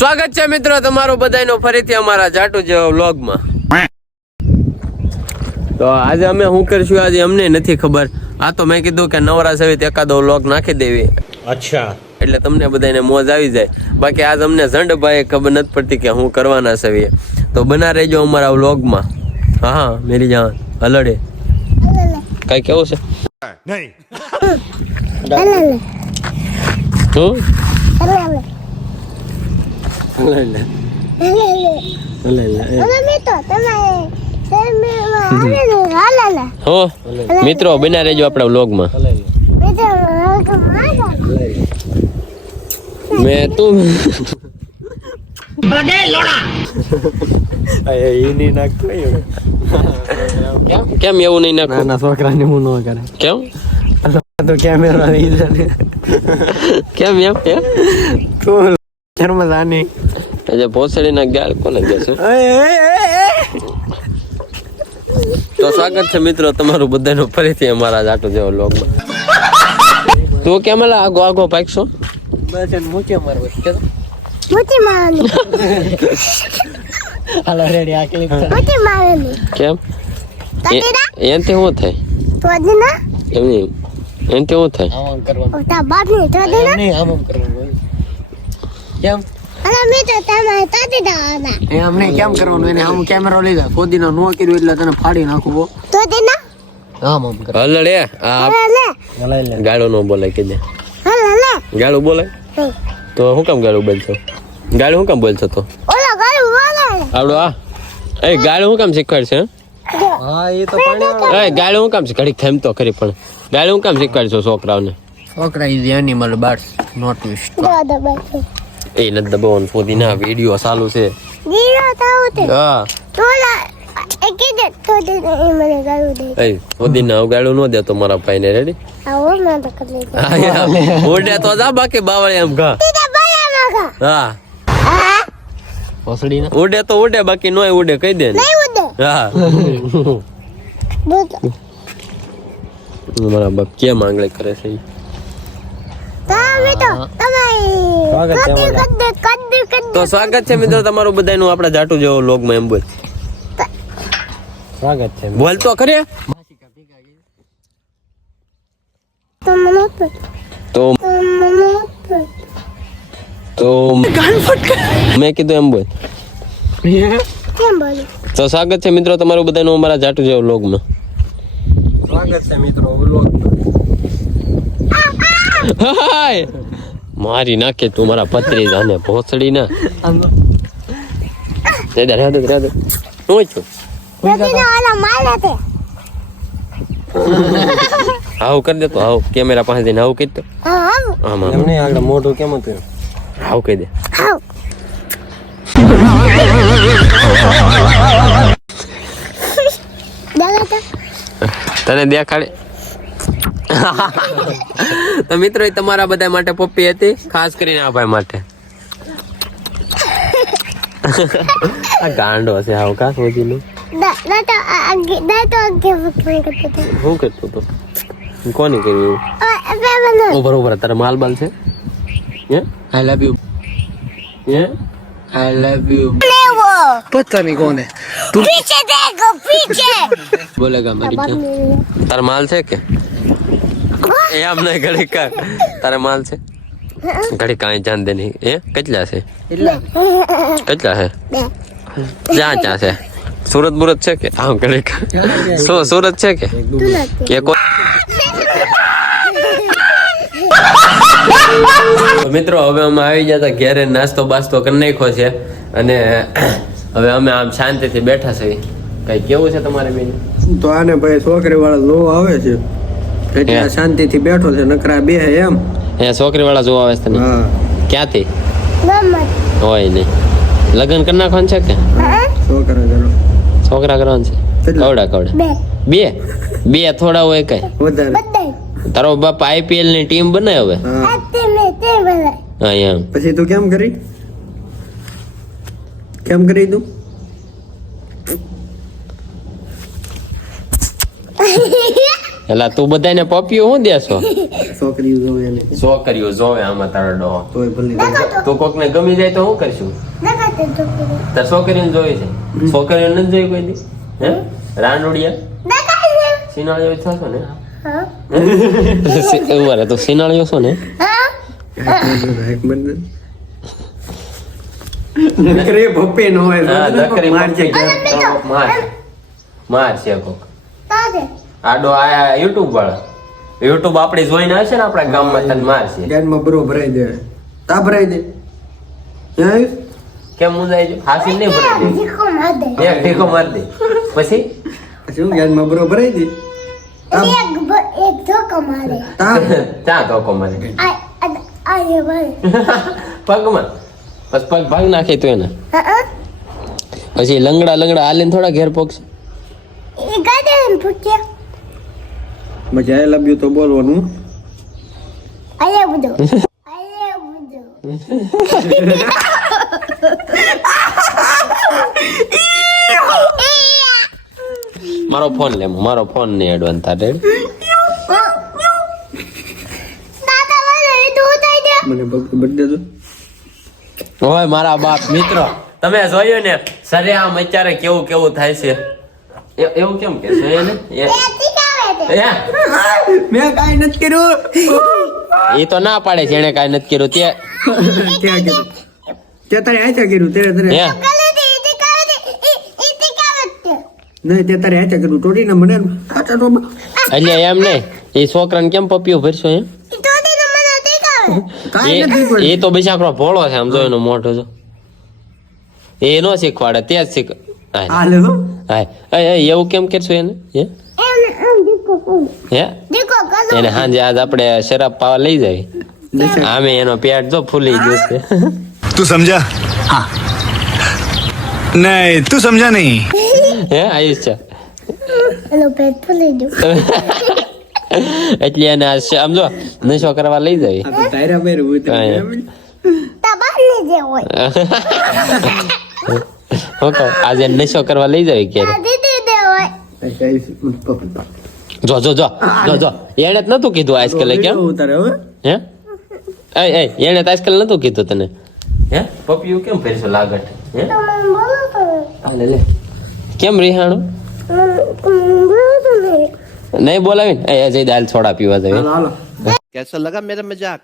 સ્વાગત છે મિત્રો તમારો બધાનો ફરીથી અમારા જાટુ જેવા વ્લોગમાં. તો આજે અમે શું કરશું? આજે અમને નથી ખબર. આ તો મેં કીધું કે નવરા સવિત એકાદો વ્લોગ નાખી દેવી. અચ્છા. એટલે તમને બધાને મોજ આવી જાય. બાકી આજ અમને ઝંડભાઈ ખબર નથી પડતી કે હું કરવાના છે તો બના રહેજો અમારા વ્લોગમાં. હા હા મેરી જાન હલડે. કઈ કેવું છે? નહીં. હો મિત્રો બના રહેજો આપણા વ્લોગમાં મેં તું કેમ? કેમ એવું નહીં નાખું છોકરાને હું ન કરે કેમ? તો કેમેરા જાને કેમ એમ હે તું જાની? આજે ભોસડીના ગાળ કોને દે છે? તો સ્વાગત છે મિત્રો તમારું બધાનું ફરીથી અમારા જાટો જેવો લોગમાં તું કેમ એલા આગો આગો પાકશો બસ એને મૂકે મારવો કે હાલો રેડી આ ક્લિપ કેમ? એનથી શું થાય? એમ નહીં એનથી શું થાય? આમ કરવાનું. એમ નહીં આમ આમ કરવાનું. કેમ? એ કેમ કરવાનું? એને આમ કેમેરો લઈ જા નો કર્યું એટલે તને ફાડી નાખું હો. આ લે. ગાળો નો બોલાય કે દે. ગાળું બોલાય? તો હું કેમ ગાળું બોલશો? ગાળું શું કેમ બોલશો તો? આવડો આ એ ગાળું શું કેમ શીખવાડશે હે? હા એ તો પાણી એ ગાળું હું કામ છે ઘડીક થેમ તો ખરી પણ ગાળું હું કામ શીખવાડશો છોકરાઓને? છોકરા ઇઝ એનિમલ બર્ડ્સ નોટ વિસ્ટ એ નથી દબાવવાનું. ફોદીના વીડિયો ચાલુ છે. હા. એ ફોદીના ગાળું ન દેતો મારા ભાઈને રેડી ઉડે તો જા બાકી બાવળી એમ ઘા. હા. ભોસડી ઉડે તો ઉડે બાકી નોય ઉડે કહી દે ને હા. મારા બાપ કેમ આંગળી કરે છે તો સ્વાગત છે મિત્રો તમારું બધાનું આપણા જાટુ જેવો લોગમાં એમ બોલ. સ્વાગત છે બોલ તો ખરે? તો તો મેં કીધું એમ બોલ. તો સ્વાગત છે મિત્રો તમારું બધાનું અમારા જાટુ જેવો લોગમાં સ્વાગત છે મિત્રો હાય! મારી નાખે તું મારા પત્રી જાને ભોસડી ના દે દે દે દે દે. હું છું? હાવ કરી દે તો હાવ કેમેરા પાસે જઈને હાવ કહી દો. આમ આમ. એમને આગળ મોઢું કેમ હતું હાવ કહી દે. તને દેખાડે? તો મિત્રો એ તમારા બધા માટે પપ્પી હતી ખાસ કરીને આ ભાઈ માટે. આ ગાંડો છે આવું કા સોજીનું? હું કરતો તો? કોની કર્યું ઉભર ઉભર તારે માલ બાલ છે? હે? આઈ લવ યુ હે? આઈ લવ. યુ પતા નહીં કોને. બોલેગા મારી તાર માલ છે કે? એ આમ નહીં ઘડી કા તારે માલ છે? ઘડી કાંઈ જાન દે નહીં. એ? કેટલા છે? કેટલા? છે? ક્યાં ક્યાં છે? સુરત બુરત છે કે? આમ ઘડી કા સુરત છે કે? કે કોઈ મિત્રો હવે અમે આવી ગયા હતા ઘેરે નાસ્તો બાસ્તો કરી નાખ્યો છે. અને હવે અમે આમ શાંતિથી બેઠા છીએ. કઈ કેવું છે તમારે બેન? તો આને ભાઈ છોકરી વાળા લો આવે છે. એટલે શાંતિથી બેઠો છે નકરા બે એમ. એ છોકરી વાળા જોવા આવે છે તને? હા. ક્યાંથી? હોય નહીં. લગ્ન કરી નાખવાનું છે કે? છોકરા કરો છોકરા કરવાનું છે? કવડા કવડા? બે. બે? થોડા હોય કઈ વધારે. તારો બાપ આઈપીએલની ટીમ બનાવે હવે? હા. હા એમ. પછી તું કેમ કરી? કેમ કરી તું? એટલે તું બધાને પપ્પીઓ શું દેશો છોકરીઓ જોવે છોકરીઓ જોવે આમાં તારો ડો. તોય ભલે. તું કોક ને ગમી જાય તો શું કરશું? તાર છોકરીઓને જોઈ છે? છોકરીઓને નથી જોઈ કોઈ દી? હે? રાંડોડિયા સિનાળીઓ થશો ને? ઊભા તું સિનાળીઓ છો ને? એક નકરે ભપ્પે નો હોય નકરે માર છે માર માર છે કોક. આડો આયા યુટ્યુબ વાળા. યુટ્યુબ આપણે જોઈને હશે ને આપણા ગામમાં તને માર છે. ગાનમાં બરો ભરાઈ દે. તા ભરાઈ દે. ક્યાં કેમ મુંજાઈ જો હાસી નહીં ભરાઈ દે? એક ઠીકો માર દે. પછી? શું ગાનમાં બરો ભરાઈ દે? તા તા ત્યાં ધોકો મારે. પગમાં. બસ પગ ભાગ નાખે તો એને. પછી લંગડા લંગડા હાલીને થોડા ઘેર પોકશે લવ યુ તો બોલવાનું. મારો ફોન લે મારો ફોન નહીં એડવાન્સ તારે. મને બર્થડે તો ઓય મારા બાપ મિત્રો. તમે જોયું ને સરે આમ અત્યારે કેવું કેવું થાય છે? એવું કેમ કે છે એને? મેં કાઈ નથી કર્યું. એ તો ના પાડે છે એને કાંઈ નથી કર્યું તે ક્યાં કર્યું? તે તારે આચા કર્યું તે તારે નહીં તે તારે આચા કર્યું. ટોટીને મને એટલે એમ નહીં એ છોકરાને કેમ પપ્પીઓ ભરશો એમ? એ તો બિચારો ભોળો છે આમ જો એનો મોઢો જો. એ નો શીખવાડે તે જ શીખ હાય, એવું કેમ કરશો એને? હે? એને હાજે આજ આપણે શરાબ પાવા લઈ જાય. આમે એનો પેટ તો ફૂલી જશે તું સમજા? હા. નહીં તું સમજા નહીં. હે આયુષ છે. એટલે એને સમજો નશો કરવા લઈ જવી આજે નશો કરવા લઈ જવી ક્યારે? જો જો જો જો જો. એને જ નતું કીધું આઈસ્કેલ કેમ? હે. એ એ એને આઈસ્કેલ નતું કીધું તને. હે? પપ્પીયું કેમ પહેરશો લાગટ? હે? હાલે લે. કેમ રિહાણું? નહીં બોલાવીને એ અજય દાલ છોડા પીવા જાય કેસો લગા મેરા મજાક?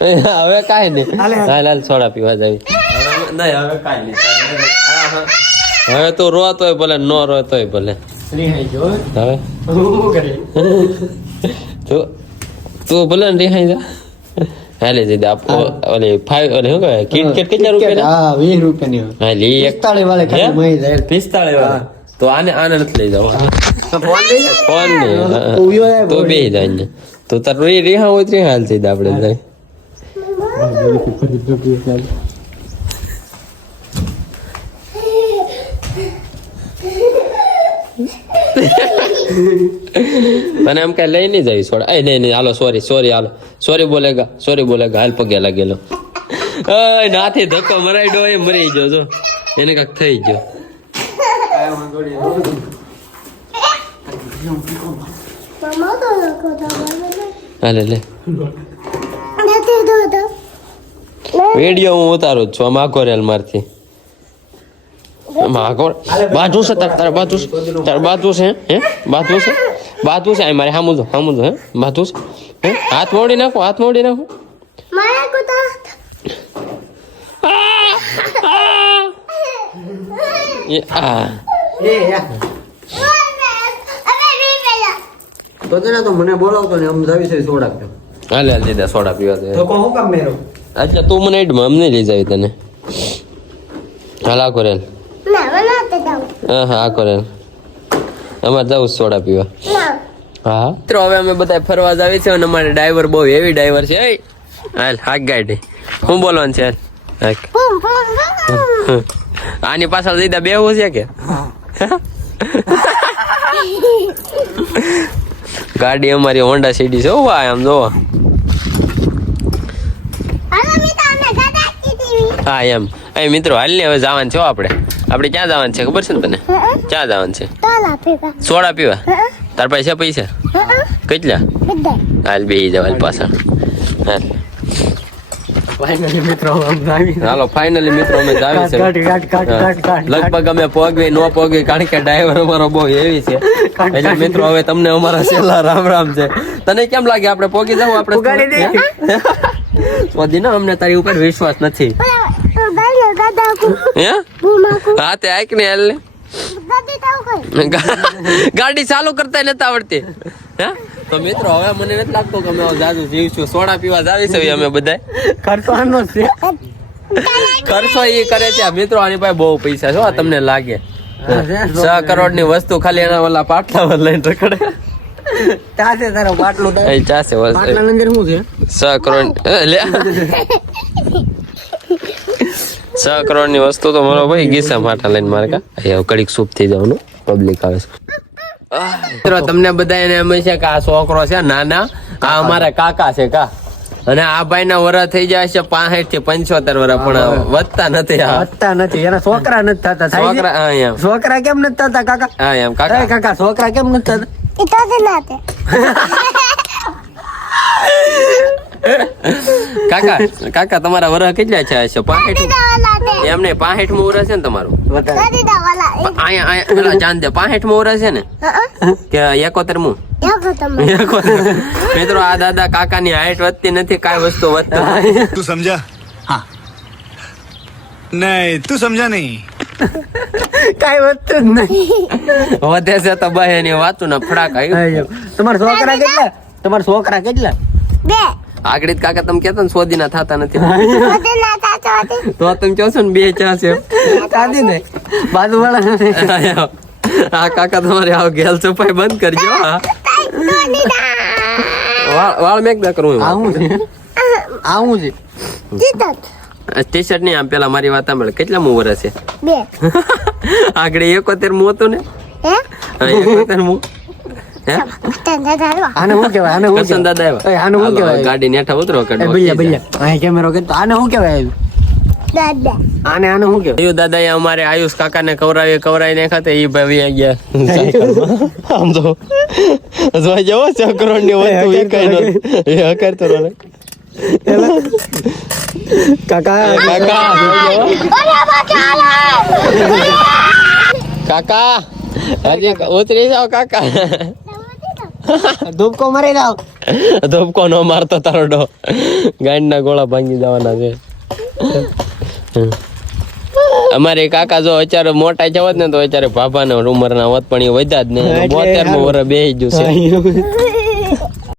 હવે કાઈ નહીં. હાલ હાલ. છોડા પીવા જાય નહીં હવે કાંઈ નહીં. હવે તું રોતોય ભલે ન રોતોય ભલે. રિહાઈ હો. હવે? હું કરી? તું તું ભલે ને રિહાઈ જા. હાલે જઈ દે ઓલી ફાઈવ ઓલી શું કહેવાય? કિટ કિટ કેટલા રૂપિયા હા વીસ રૂપિયાની હોય. હા લી એક. પિસ્તાળીસ વાળે ખાલી? મહી જાય. પિસ્તાળીસ વાળા? તો આને આને નથી લઈ જાવ. ફોન લઈ જા. ફોન નહીં તો બે જાય ને તો તારું રી રિહા હોય તો હાલ થઈ આપણે જાય. તને એમ કઈ લઈ નહીં જઈ છોડ એ નહીં નહીં હાલો સોરી સોરી હાલો. સોરી બોલેગા સોરી બોલેગા હાલ પગે લાગેલો. નાથી ધક્કો મરાઈ ડો એ મરી ગયો જો. એને કાંક થઈ ગયો. હાલે લે. વીડિયો હું ઉતારું છું આમ આખો રેલ મારથી. આમ બાજુ છે તાર તાર બાજુ છે તાર બાજુ છે હે? બાજુ છે બાજુ છે આ મારે સામું જો સામું જો હે? બાજુ છે હે? હાથ મોડી નાખો હાથ મોડી નાખો. તો મને બોલાવતો ને સમજાવી છે સોડા પીઓ. હાલે હાલ દીધા સોડા પીવા દે. તો હું કામ મેરો? એટલે તું મને એડમાં અમને લઈ જાવી તને. હાલા આખો રેલ હા હા રેલ અમારે જવું સોડા પીવા. હા? મિત્રો હવે અમે બધા ફરવા જાવી છે અને અમારે ડ્રાઈવર બહુ હેવી ડ્રાઈવર છે હાલ હાક ગાડી. હું બોલવાનું છે. આની પાછળ સીધા બેવું છે કે? ગાડી અમારી હોન્ડા સીડી છે ભાઈ આમ જોવો. હા એમ. એ મિત્રો હાલ ને હવે જવાનું છો હો આપણે. આપણે ક્યાં જવાનું છે? ખબર છે ને તને? ક્યાં જવાનું છે? સોડા પીવા? તાર પાસે પૈસા? કેટલા? હાલ બે જવાલ પાછળ હાલ. ફાઇનલી મિત્રો હાલો ફાઇનલી મિત્રો અમે જાવી છે. લગભગ અમે પોગવી નો પોગવી કારણ કે ડ્રાઈવર અમારો બહુ એવી છે. એટલે મિત્રો હવે તમને અમારા છેલ્લા રામ રામ છે. તને કેમ લાગે? આપણે પોગી જાવ આપણે. સ્વાદી ના અમને તારી ઉપર વિશ્વાસ નથી. હે? હા તે આઈક ને હાલ ગાડી ચાલુ કરતા નથી આવડતી. તો મિત્રો હવે મને નથી લાગતો કે અમે જાદુ જાજુ જીવશું. સોડા પીવા જાવી છે અમે બધા ખર્ચવાનો છે. ખર્ચો એ કરે છે. મિત્રો આની પાસે બહુ પૈસા છે તમને લાગે. છ કરોડની વસ્તુ ખાલી એના ઓલા પાટલા પર લઈને રખડે. ત્યાં તારો બાટલો ચાસે વસ- અંદર શું છે? છ કરોડ લે. છ કરોડની વસ્તુ તો મારો ભાઈ ગીસા માટા લઈને મારે કા અહીંયા કડીક સૂપ થઈ જવાનું. પબ્લિક આવે છે. તમને બધા એને એમ છે કે આ છોકરો છે નાના. આ અમારા કાકા છે કા. અને આ ભાઈ ના વરસ થઈ જાય છે પાસઠથી પંચોતેર વરા પણ વધતા નથી વધતા નથી. એના છોકરા નથી થતા. છોકરા અહીંયા છોકરા કેમ નથી થતા કાકા? હા એમ કાકા. કાકા છોકરા કેમ નથી થતા? કાકા કાકા તમારા વરહ કેટલા છે છે. એમને પાસઠમાં ઉરા છે ને તમારું? અહીંયા જાન દે પાસઠમાં છે ને? કે એકોતેર મું મિત્રો આ દાદા કાકા ની હાઈટ વધતી નથી કાંઈ વસ્તુ વધતા તું સમજા? હા. નહીં તું સમજા નહીં. કાઈ વધતું જ નહીં. વધે છે તો બહે ની વાતું ના ફડાક આવ્યું તમારા છોકરા કેટલા? તમારા છોકરા કેટલા? બે. આગળ જ કાકા તમે કેતા ને સોદી ના થતા નથી. તો તમે કહો છો ને બે ચા છે. કાદી ને? બાજુ વાળા હા કાકા તમારે આવ ગેલ સફાઈ બંધ કરજો હા. વાળ મેક દા કરું આવું છે? આવું છે? ટી શર્ટ નહીં આમ પેલા મારી વાત સાંભળે. કેટલા મુ વરસ છે? આગળ એકોતેર મુ હતું ને? હા, એકોતેર મુ. હે આને શું કહેવાય? આને શું દાદા આવ્યા. આને શું કહેવાય? ગાડી નેઠા ઉતરો એ ભૈયા ભૈયા અહીં કેમેરો કે આને શું કહેવાય? આને આને શું કહેવાય? આયુ દાદા અમારે આયુષ કાકા ને કવરાવી કવરાવી ને ખાતે ઈ ભાઈ વયા ગયા. આમ તો જોઈ જવો છ કરોડની વસ્તુ ઈ કઈ નો એ હકાર તો રોને. કાકા. કાકા. કાકા. હજી ઉતરી જાઓ કાકા. ધૂપકો મારી જાવ ધૂપકો નો મારતો તારો ડો. ગાંડના ગોળા ભાંગી જવાના છે. અમારે કાકા જો અત્યારે મોટા જવા ને તો અત્યારે ભાભા ને વત ના પણ એ વધ્યા જ નહીં. બોતેરનું વર બે ગયું છે.